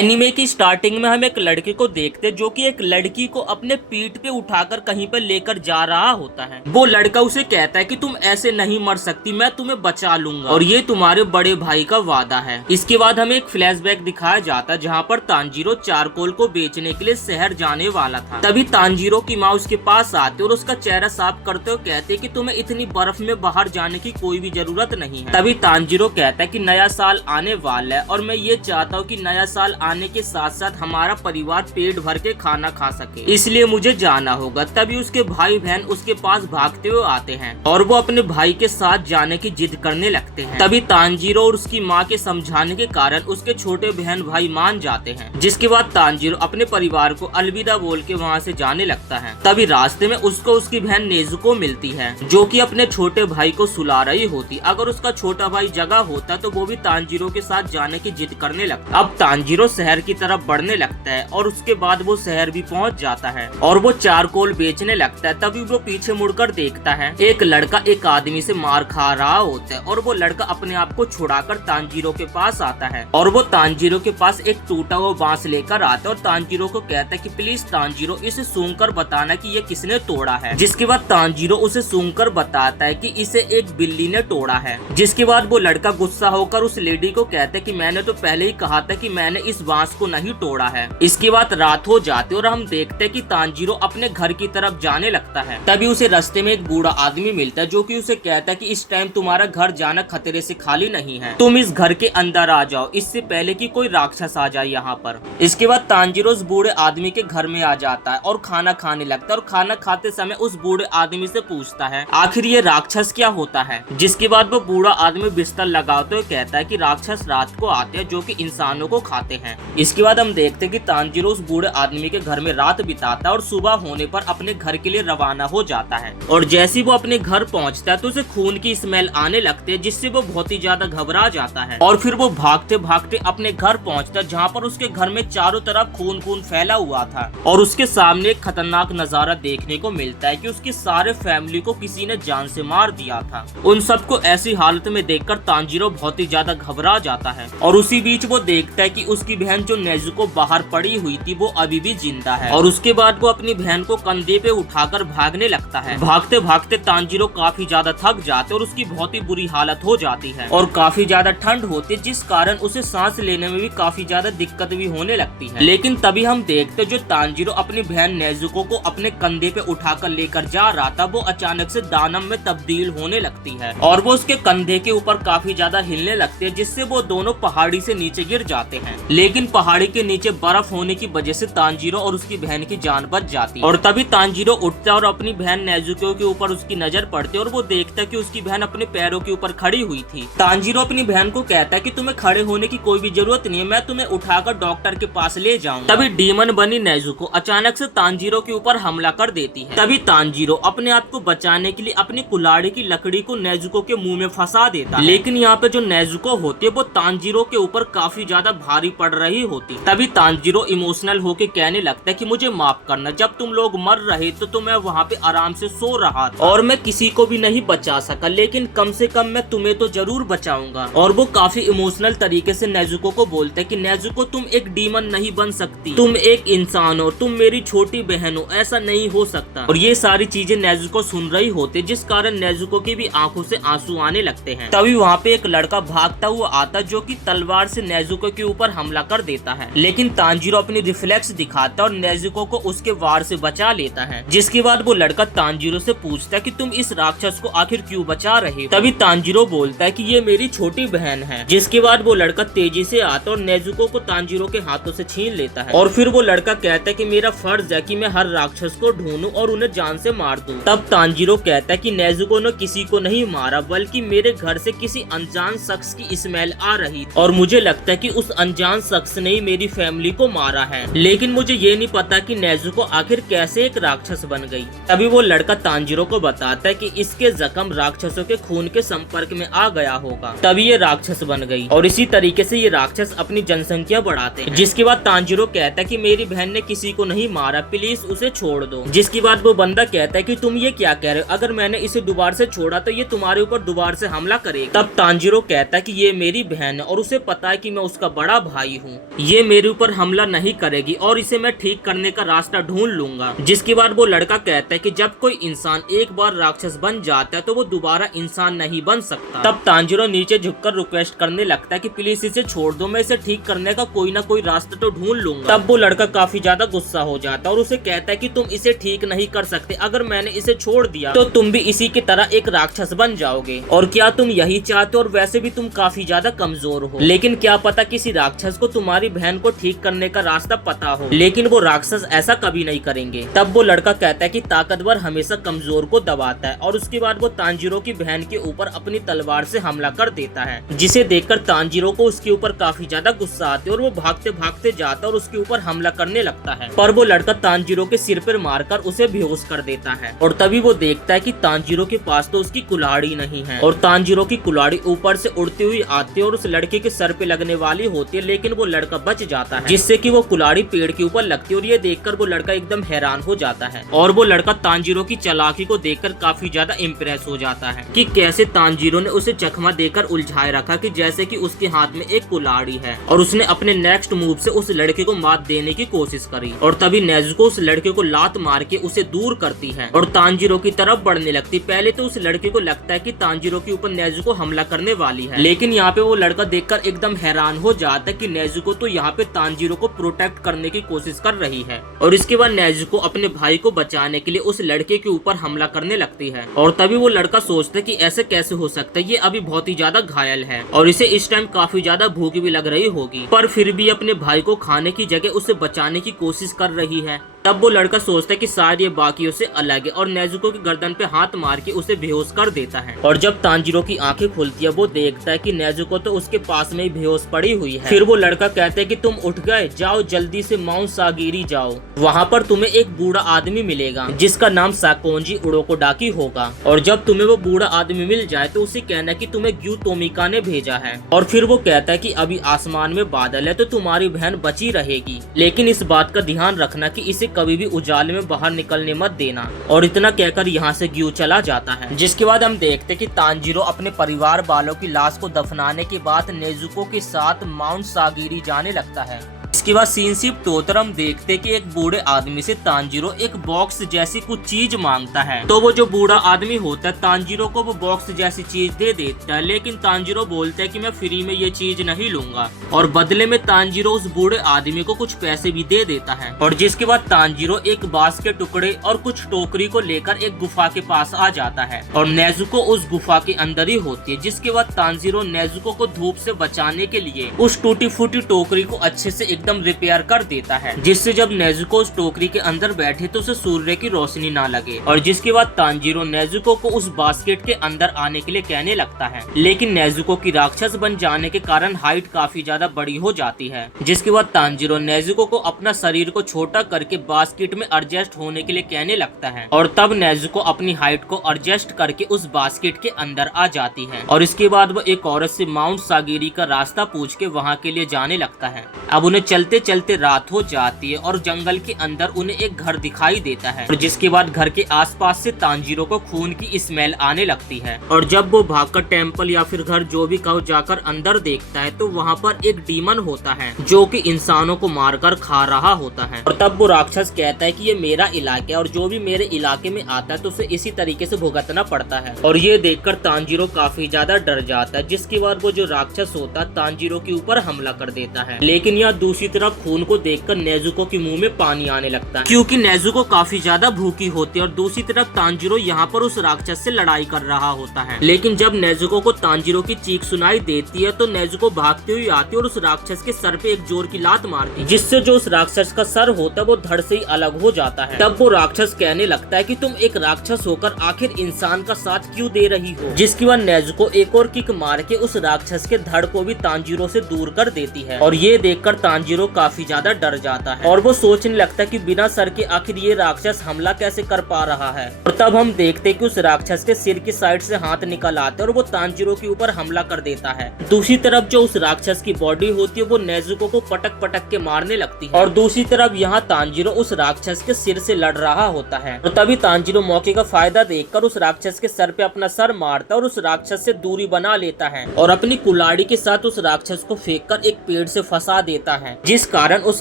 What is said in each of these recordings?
Anime की starting में हम एक लड़के को देखते जो कि एक लड़की को अपने पीठ पे उठाकर कहीं पर लेकर जा रहा होता है। वो लड़का उसे कहता है कि तुम ऐसे नहीं मर सकती, मैं तुम्हें बचा लूंगा और ये तुम्हारे बड़े भाई का वादा है। इसके बाद हमें एक फ्लैशबैक दिखाया जाता है जहाँ पर तांजीरो चारकोल को बेचने के लिए शहर जाने वाला था। तभी तांजीरो की माँ उसके पास आती और उसका चेहरा साफ करते हुए कहते कि तुम्हें इतनी बर्फ में बाहर जाने की कोई भी जरूरत नहीं है। तभी तांजीरो कहता है कि नया साल आने वाला है और मैं ये चाहता हूँ कि नया साल आने के साथ साथ हमारा परिवार पेट भर के खाना खा सके, इसलिए मुझे जाना होगा। तभी उसके भाई बहन उसके पास भागते हुए आते हैं और वो अपने भाई के साथ जाने की जिद करने लगते हैं। तभी तांजीरो और उसकी माँ के समझाने के कारण उसके छोटे बहन भाई मान जाते हैं, जिसके बाद तांजीरो अपने परिवार को अलविदा बोल के वहाँ से जाने लगता है। तभी रास्ते में उसको उसकी बहन नेजुको मिलती है जो कि अपने छोटे भाई को सुला रही होती। अगर उसका छोटा भाई जगह होता तो वो भी तांजीरो के साथ जाने की जिद करने लगता। अब तांजीरो शहर की तरफ बढ़ने लगता है और उसके बाद वो शहर भी पहुंच जाता है और वो चारकोल बेचने लगता है। तभी वो पीछे मुड़कर देखता है एक लड़का एक आदमी से मार खा रहा होता है और वो लड़का अपने आप को छुड़ाकर तांजीरो के पास आता है और वो तांजीरो के पास एक टूटा हुआ बांस लेकर आता है और तांजीरो को कहता है कि प्लीज तांजीरो इसे सूंघ कर बताना कि ये किसने तोड़ा है। जिसके बाद तांजीरो उसे सूंघ कर बताता है कि इसे एक बिल्ली ने तोड़ा है। जिसके बाद वो लड़का गुस्सा होकर उस लेडी को कहता है कि मैंने तो पहले ही कहा था कि मैंने इस बांस को नहीं तोड़ा है। इसके बाद रात हो जाती और हम देखते हैं कि तांजीरो अपने घर की तरफ जाने लगता है। तभी उसे रास्ते में एक बूढ़ा आदमी मिलता है जो कि उसे कहता है कि इस टाइम तुम्हारा घर जाना खतरे से खाली नहीं है, तुम इस घर के अंदर आ जाओ इससे पहले कि कोई राक्षस आ जाए यहाँ पर। इसके बाद तांजीरो उस बूढ़े आदमी के घर में आ जाता है और खाना खाने लगता है और खाना खाते समय उस बूढ़े आदमी से पूछता है आखिर ये राक्षस क्या होता है। जिसके बाद वो बूढ़ा आदमी बिस्तर लगाते हुए कहता है कि राक्षस रात को आते हैं जो कि इंसानों को खाते हैं। इसके बाद हम देखते हैं कि तांजीरो उस बूढ़े आदमी के घर में रात बिताता है और सुबह होने पर अपने घर के लिए रवाना हो जाता है और जैसे ही वो अपने घर पहुंचता है तो उसे खून की स्मेल आने लगती है जिससे वो बहुत ही ज्यादा घबरा जाता है और फिर वो भागते भागते अपने घर पहुंचता है जहाँ पर उसके घर में चारों तरफ खून खून फैला हुआ था और उसके सामने एक खतरनाक नजारा देखने को मिलता है कि उसकी सारे फैमिली को किसी ने जान से मार दिया था। उन सबको ऐसी हालत में देखकर तांजीरो बहुत ही ज्यादा घबरा जाता है और उसी बीच वो देखता है कि उसकी बहन जो नेजुको बाहर पड़ी हुई थी वो अभी भी जिंदा है और उसके बाद वो अपनी बहन को कंधे पे उठाकर भागने लगता है। भागते भागते तांजीरो काफी ज्यादा थक जाते और उसकी बहुत ही बुरी हालत हो जाती है और काफी ज्यादा ठंड होती है जिस कारण उसे सांस लेने में भी काफी ज्यादा दिक्कत भी होने लगती है। लेकिन तभी हम देखते जो तांजीरो अपनी बहन नेजुको को अपने कंधे पे उठाकर लेकर जा रहा था वो अचानक से दानव में तब्दील होने लगती है और वो उसके कंधे के ऊपर काफी ज्यादा हिलने लगती है जिससे वो दोनों पहाड़ी से नीचे गिर जाते हैं। लेकिन पहाड़ी के नीचे बर्फ होने की वजह से तांजीरो और उसकी बहन की जान बच जाती है और तभी तांजीरो उठता है और अपनी बहन नेजुको के ऊपर उसकी नजर पड़ती है और वो देखता है कि उसकी बहन अपने पैरों के ऊपर खड़ी हुई थी। तांजीरो अपनी बहन को कहता है कि तुम्हें खड़े होने की कोई भी जरूरत नहीं है, मैं तुम्हें उठाकर डॉक्टर के पास ले जाऊंगा। तभी डीमन बनी नेजुको अचानक से तांजीरो के ऊपर हमला कर देती है। तभी तांजीरो अपने आप को बचाने के लिए अपनी कुल्हाड़ी की लकड़ी को नेजुको के मुंह में फंसा देता है। लेकिन यहाँ पे जो नेजुको होती है वो तांजीरो के ऊपर काफी ज्यादा भारी पड़ रही होती। तभी तांजीरो इमोशनल होके कहने लगता है कि मुझे माफ करना, जब तुम लोग मर रहे तो मैं वहाँ पे आराम से सो रहा था और मैं किसी को भी नहीं बचा सका, लेकिन कम से कम मैं तुम्हें तो जरूर बचाऊंगा। और वो काफी इमोशनल तरीके से नेजुको को बोलते है कि नेजुको तुम एक डीमन नहीं बन सकती, तुम एक इंसान हो, तुम मेरी छोटी बहन हो, ऐसा नहीं हो सकता। और ये सारी चीजें नेजुको सुन रही होती जिस कारण नेजुको की भी आंखों से आंसू आने लगते हैं। तभी वहाँ पे एक लड़का भागता हुआ आता जो कि तलवार से नेजुको के ऊपर हमला कर देता है, लेकिन तांजीरो अपनी रिफ्लेक्स दिखाता और नेजुको को उसके वार से बचा लेता है। जिसके बाद वो लड़का तांजीरो से पूछता है कि तुम इस राक्षस को आखिर क्यों बचा रहे हो। तभी तांजीरो बोलता है कि ये मेरी छोटी बहन है। जिसके बाद वो लड़का तेजी से आता और नेजुको को तांजीरो के हाथों से छीन लेता है और फिर वो लड़का कहता है कि मेरा फर्ज है कि मैं हर राक्षस को ढूंढूं और उन्हें जान से मार दूं। तब तांजीरो कहता है कि नेजुको ने किसी को नहीं मारा, बल्कि मेरे घर से किसी अनजान शख्स की स्मेल आ रही और मुझे लगता है कि उस अनजान शख्स ने ही मेरी फैमिली को मारा है, लेकिन मुझे ये नहीं पता कि नेजुको आखिर कैसे एक राक्षस बन गई। तभी वो लड़का तांजीरो को बताता है कि इसके जख्म राक्षसों के खून के संपर्क में आ गया होगा, तभी ये राक्षस बन गई और इसी तरीके से ये राक्षस अपनी जनसंख्या बढ़ाते हैं। जिसके बाद तांजीरो कहता है कि मेरी बहन ने किसी को नहीं मारा, प्लीज उसे छोड़ दो। जिसके बाद वो बंदा कहता है कि तुम ये क्या कह रहे हो, अगर मैंने इसे दोबारा से छोड़ा तो ये तुम्हारे ऊपर दोबारा से हमला करेगा। तब तांजीरो कहता है कि ये मेरी बहन है और उसे पता है कि मैं उसका बड़ा भाई हूँ हूँ, ये मेरे ऊपर हमला नहीं करेगी और इसे मैं ठीक करने का रास्ता ढूंढ लूंगा। जिसके बाद वो लड़का कहता है कि जब कोई इंसान एक बार राक्षस बन जाता है तो वो दोबारा इंसान नहीं बन सकता। तब तांजीरो नीचे झुककर रिक्वेस्ट करने लगता है कि प्लीज इसे छोड़ दो, मैं इसे ठीक करने का कोई ना कोई रास्ता तो ढूंढ लूंगा। तब वो लड़का काफी ज्यादा गुस्सा हो जाता है और उसे कहता है कि तुम इसे ठीक नहीं कर सकते, अगर मैंने इसे छोड़ दिया तो तुम भी इसी की तरह एक राक्षस बन जाओगे। और क्या तुम यही चाहते हो? और वैसे भी तुम काफी ज्यादा कमजोर हो, लेकिन क्या पता किसी राक्षस को तुम्हारी बहन को ठीक करने का रास्ता पता हो, लेकिन वो राक्षस ऐसा कभी नहीं करेंगे। तब वो लड़का कहता है कि ताकतवर हमेशा कमजोर को दबाता है और उसके बाद वो तांजीरो की बहन के ऊपर अपनी तलवार से हमला कर देता है, जिसे देखकर तांजीरो को उसके ऊपर काफी ज्यादा गुस्सा आती है और वो भागते भागते जाता है और उसके ऊपर हमला करने लगता है। पर वो लड़का तांजीरो के सिर पर मारकर उसे बेहोश कर देता है और तभी वो देखता है कि तांजीरो के पास तो उसकी कुल्हाड़ी नहीं है और तांजीरो की कुल्हाड़ी ऊपर से उड़ती हुई आती है और उस लड़के के सर पे लगने वाली होती है, लेकिन वो लड़का बच जाता है, जिससे कि वो कुल्हाड़ी पेड़ के ऊपर लगती है। और ये देखकर वो लड़का एकदम हैरान हो जाता है और वो लड़का तांजीरो की चालाकी को देखकर काफी ज्यादा इम्प्रेस हो जाता है कि कैसे तांजीरो ने उसे चकमा देकर उलझाए रखा कि जैसे कि उसके हाथ में एक कुल्हाड़ी है, और उसने अपने नेक्स्ट मूव से उस लड़के को मात देने की कोशिश करी। और तभी नेजुको उस लड़के को लात मार के उसे दूर करती है और तांजीरो की तरफ बढ़ने लगती। पहले तो उस लड़के को लगता है कि तांजीरो के ऊपर नेजुको हमला करने वाली है, लेकिन यहाँ पे वो लड़का देखकर एकदम हैरान हो जाता है कि नेजुको तो यहाँ पे तांजीरो को प्रोटेक्ट करने की कोशिश कर रही है। और इसके बाद नेजुको अपने भाई को बचाने के लिए उस लड़के के ऊपर हमला करने लगती है। और तभी वो लड़का सोचता है कि ऐसे कैसे हो सकता है, ये अभी बहुत ही ज्यादा घायल है और इसे इस टाइम काफी ज्यादा भूख भी लग रही होगी, पर फिर भी अपने भाई को खाने की जगह उसे बचाने की कोशिश कर रही है। तब वो लड़का सोचता है कि शायद ये बाकियों से अलग है और नेजुको की गर्दन पे हाथ मार के उसे बेहोश कर देता है। और जब तांजीरो की आंखें खुलती है वो देखता है कि नेजुको तो उसके पास में ही बेहोश पड़ी हुई है। फिर वो लड़का कहता है कि तुम उठ गए, जाओ जल्दी से माउंट सागिरी जाओ, वहाँ पर तुम्हें एक बूढ़ा आदमी मिलेगा जिसका नाम साकोंजी उडोकोडाकी होगा, और जब तुम्हें वो बूढ़ा आदमी मिल जाए तो उसे कहना कि तुम्हें ग्यू तोमिका ने भेजा है। और फिर वो कहता है कि अभी आसमान में बादल है तो तुम्हारी बहन बची रहेगी, लेकिन इस बात का ध्यान रखना कि इसे कभी भी उजाले में बाहर निकलने मत देना। और इतना कहकर यहाँ से ग्यू चला जाता है। जिसके बाद हम देखते कि तांजीरो अपने परिवार वालों की लाश को दफनाने के बाद नेजुको के साथ माउंट सागिरी जाने लगता है। इसके बाद सीन शिफ्ट होकर हम देखते कि एक बूढ़े आदमी से तांजीरो एक बॉक्स जैसी कुछ चीज मांगता है। तो वो जो बूढ़ा आदमी होता है तांजीरो को वो बॉक्स जैसी चीज दे देता है, लेकिन तांजीरो बोलता है कि मैं फ्री में ये चीज नहीं लूंगा, और बदले में तांजीरो उस बूढ़े आदमी को कुछ पैसे भी दे देता है। और जिसके बाद तांजीरो एक बांस के टुकड़े और कुछ टोकरी को लेकर एक गुफा के पास आ जाता है और नेजुको उस गुफा के अंदर ही होती है। जिसके बाद तांजीरो नेजुको को धूप से बचाने के लिए उस टूटी फूटी टोकरी को अच्छे से एकदम रिपेयर कर देता है, जिससे जब नेजुको उस टोकरी के अंदर बैठे तो उसे सूर्य की रोशनी ना लगे। और जिसके बाद तांजीरो नेजुको को उस बास्केट के अंदर आने के लिए कहने लगता है, लेकिन नेजुको की राक्षस बन जाने के कारण हाइट काफी ज्यादा बड़ी हो जाती है। जिसके बाद तांजीरो नेजुको को अपना शरीर को छोटा करके बास्केट में एडजस्ट होने के लिए कहने लगता है, और तब नेजुको अपनी हाइट को एडजस्ट करके उस बास्केट के अंदर आ जाती है। और इसके बाद वो एक औरत से माउंट सागिरी का रास्ता पूछ के वहाँ के लिए जाने लगता है। अब उन्हें चलते चलते रात हो जाती है और जंगल के अंदर उन्हें एक घर दिखाई देता है, और जिसके बाद घर के आसपास से तांजीरो को खून की स्मेल आने लगती है। और जब वो भागकर टेम्पल या फिर घर जो भी कहो जाकर अंदर देखता है तो वहाँ पर एक डीमन होता है जो कि इंसानों को मारकर खा रहा होता है। और तब वो राक्षस कहता है कि ये मेरा इलाका है और जो भी मेरे इलाके में आता है तो उसे इसी तरीके से भुगतना पड़ता है। और ये देखकर तांजीरो काफी ज्यादा डर जाता है। जिसके बाद वो जो राक्षस होता है तांजीरो के ऊपर हमला कर देता है, लेकिन यहाँ दूसरी तरफ खून को देखकर नेजुको के मुंह में पानी आने लगता है, क्योंकि नेजुको काफी ज्यादा भूखी होती है। और दूसरी तरफ तांजीरो यहाँ पर उस राक्षस से लड़ाई कर रहा होता है, लेकिन जब नेजुको को तांजीरो की चीख सुनाई देती है तो नेजुको भागती हुई आती है और उस राक्षस के सर पे एक जोर की लात मारती है, जिससे जो उस राक्षस का सर होता है वो धड़ से ही अलग हो जाता है। तब वो राक्षस कहने लगता है कि तुम एक राक्षस होकर आखिर इंसान का साथ क्यों दे रही हो। जिसके बाद नेजुको एक और किक मार के उस राक्षस के धड़ को भी तांजीरो से दूर कर देती है। और ये देखकर तांजीरो तांजीरो काफी ज्यादा डर जाता है और वो सोचने लगता है कि बिना सर के आखिर ये राक्षस हमला कैसे कर पा रहा है। और तब हम देखते कि उस राक्षस के सिर की साइड से हाथ निकल आते हैं और वो तांजीरो के ऊपर हमला कर देता है। दूसरी तरफ जो उस राक्षस की बॉडी होती है वो नेजुको को पटक पटक के मारने लगती है और दूसरी तरफ यहाँ तांजीरो उस राक्षस के सिर से लड़ रहा होता है। और तभी तांजीरो मौके का फायदा देखकर उस राक्षस के सर पे अपना सर मारता है और उस राक्षस से दूरी बना लेता है और अपनी कुल्हाड़ी के साथ उस राक्षस को फेंककर एक पेड़ से फंसा देता है, जिस कारण उस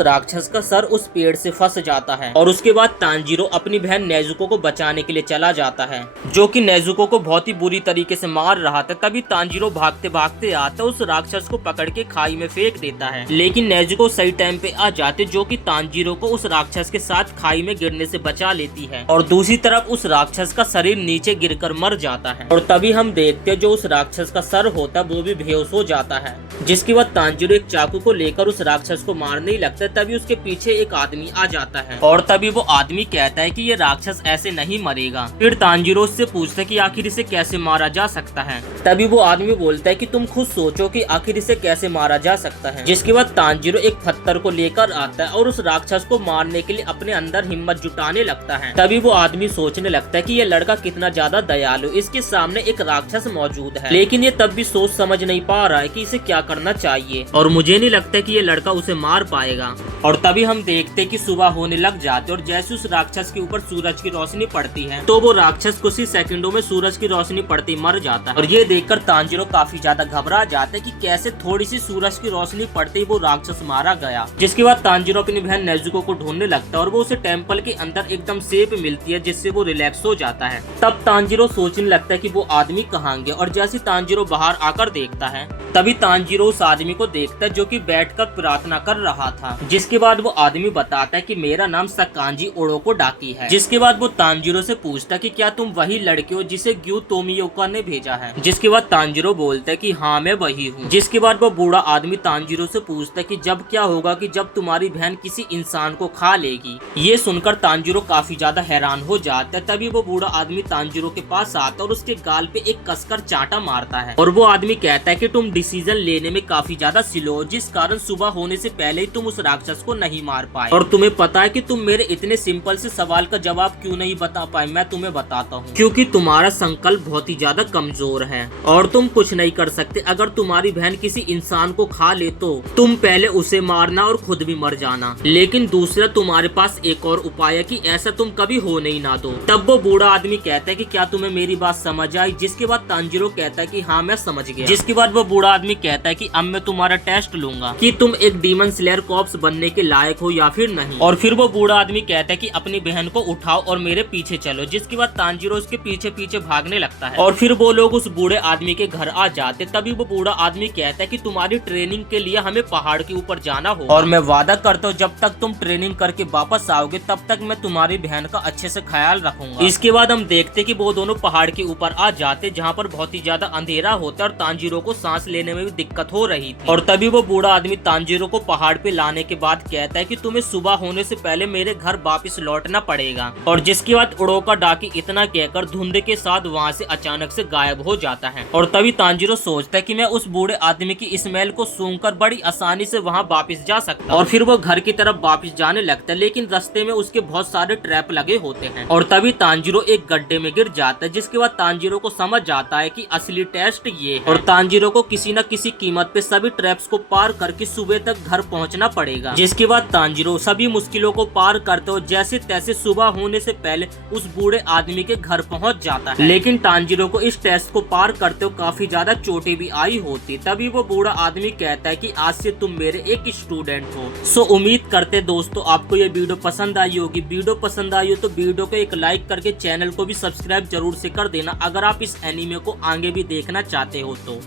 राक्षस का सर उस पेड़ से फंस जाता है। और उसके बाद तांजीरो अपनी बहन नेजुको को बचाने के लिए चला जाता है, जो कि नेजुको को बहुत ही बुरी तरीके से मार रहा था। तभी तांजीरो भागते भागते आता उस राक्षस को पकड़ के खाई में फेंक देता है, लेकिन नेजुको सही टाइम पे आ जाते, जो कि तांजीरो को उस राक्षस के साथ खाई में गिरने से बचा लेती है। और दूसरी तरफ उस राक्षस का शरीर नीचे गिरकर मर जाता है और तभी हम देखते हैं जो उस राक्षस का सर होता है वो भी बेहोश हो जाता है। जिसके बाद तांजीरो एक चाकू को लेकर उस राक्षस को मारने ही लगता है। तभी उसके पीछे एक आदमी आ जाता है और तभी वो आदमी कहता है कि ये राक्षस ऐसे नहीं मरेगा। फिर तांजीरो उससे पूछता है कि आखिर इसे कैसे मारा जा सकता है। तभी वो आदमी बोलता है कि तुम खुद सोचो कि आखिर इसे कैसे मारा जा सकता है। जिसके बाद तांजीरो एक पत्थर को लेकर आता है और उस राक्षस को मारने के लिए अपने अंदर हिम्मत जुटाने लगता है। तभी वो आदमी सोचने लगता है कि ये लड़का कितना ज्यादा दयालु, इसके सामने एक राक्षस मौजूद है, लेकिन ये तब भी सोच समझ नहीं पा रहा है कि इसे क्या करना चाहिए और मुझे नहीं लगता कि ये लड़का उसे मार पाएगा। और तभी हम देखते कि सुबह होने लग जाते और जैसे उस राक्षस के ऊपर सूरज की रोशनी पड़ती है तो वो राक्षस कुछ ही सेकंडों में सूरज की रोशनी पड़ती मर जाता है। और ये देखकर तांजीरो काफी ज्यादा घबरा जाता है कि कैसे थोड़ी सी सूरज की रोशनी पड़ते ही वो राक्षस मारा गया। जिसके बाद तांजीरो अपनी बहन नेजुको को ढूंढने लगता है और वो उसे टेम्पल के अंदर एकदम सेफ मिलती है, जिससे वो रिलैक्स हो जाता है। तब तांजीरो सोचने लगता है कि वो आदमी कहाँ गया और जैसे तांजीरो बाहर आकर देखता है तभी तांजीरो उस आदमी को देखता है जो कि बैठकर प्रार्थना कर रहा था। जिसके बाद वो आदमी बताता है कि मेरा नाम सकांजी ओडोको डाकी है। जिसके बाद वो तांजीरो से पूछता है कि क्या तुम वही लड़के हो जिसे ग्यू तोमियोका ने भेजा है। जिसके बाद तांजीरो बोलता है कि हाँ मैं वही हूँ। जिसके बाद वो बूढ़ा आदमी तांजीरो से पूछता है कि जब क्या होगा कि जब तुम्हारी बहन किसी इंसान को खा लेगी। ये सुनकर तांजीरो काफी ज्यादा हैरान हो जाता है। तभी वो बूढ़ा आदमी तांजीरो के पास आता और उसके गाल पे एक कसकर चांटा मारता है और वो आदमी कहता है कि तुम डिसीजन लेने में काफी ज्यादा स्लो हो, जिस कारण सुबह होने से पहले ही तुम उस राक्षस को नहीं मार पाए। और तुम्हें पता है कि तुम मेरे इतने सिंपल से सवाल का जवाब क्यों नहीं बता पाए। मैं तुम्हें बताता हूँ, क्योंकि तुम्हारा संकल्प बहुत ही ज्यादा कमजोर है और तुम कुछ नहीं कर सकते। अगर तुम्हारी बहन किसी इंसान को खा ले तो तुम पहले उसे मारना और खुद भी मर जाना, लेकिन दूसरा तुम्हारे पास एक और उपाय है कि ऐसा तुम कभी हो नहीं ना दो। तब वो बूढ़ा आदमी कहता है कि क्या तुम्हें मेरी बात समझ आई। जिसके बाद तांजीरो कहता है कि हाँ मैं समझ गया। जिसके बाद वो बूढ़ा आदमी कहता है कि अब मैं तुम्हारा टेस्ट लूंगा कि तुम एक डीमन स्लेयर कॉर्प्स बनने के लायक हो या फिर नहीं। और फिर वो बूढ़ा आदमी कहता है कि अपनी बहन को उठाओ और मेरे पीछे चलो। जिसके बाद तांजीरो उसके पीछे पीछे भागने लगता है और फिर वो लोग उस बूढ़े आदमी के घर आ जाते। तभी वो बूढ़ा आदमी कहता है कि तुम्हारी ट्रेनिंग के लिए हमें पहाड़ के ऊपर जाना होगा और मैं वादा करता हूँ जब तक तुम ट्रेनिंग करके वापस आओगे तब तक मैं तुम्हारी बहन का अच्छे से ख्याल रखूंगा। इसके बाद हम देखते कि वो दोनों पहाड़ के ऊपर आ जाते जहाँ पर बहुत ही ज्यादा अंधेरा होता है और तांजीरो को सांस लेने में भी दिक्कत हो रही थी। और तभी वो बूढ़ा आदमी तांजीरो को पहाड़ पे लाने के बाद कहता है कि तुम्हें सुबह होने से पहले मेरे घर वापस लौटना पड़ेगा। और जिसके बाद ओडोका डाकी इतना कहकर धुंध के साथ वहाँ से अचानक से गायब हो जाता है। और तभी तांजीरो सोचता है कि मैं उस बूढ़े आदमी की स्मेल को सूंघकर बड़ी आसानी से वहाँ वापस जा सकता और फिर वो घर की तरफ वापस जाने लगता है, लेकिन रास्ते में उसके बहुत सारे ट्रैप लगे होते हैं। और तभी तांजीरो एक गड्ढे में गिर जाता है। जिसके बाद तांजीरो को समझ जाता है कि असली टेस्ट ये है और तांजीरो को किसी न किसी कीमत पे सभी ट्रैप्स को पार करके सुबह तक घर पहुंचना पड़ेगा। जिसके बाद तांजीरो सभी मुश्किलों को पार करते हो जैसे तैसे सुबह होने से पहले उस बूढ़े आदमी के घर पहुंच जाता है। लेकिन तांजीरो को इस टेस्ट को पार करते हो काफी ज्यादा चोटें भी आई होती। तभी वो बूढ़ा आदमी कहता है कि आज से तुम मेरे एक स्टूडेंट हो। सो उम्मीद करते दोस्तों आपको ये वीडियो पसंद आई होगी। वीडियो पसंद आई हो तो वीडियो को एक लाइक करके चैनल को भी सब्सक्राइब जरूर से कर देना अगर आप इस एनीमे को आगे भी देखना चाहते हो तो।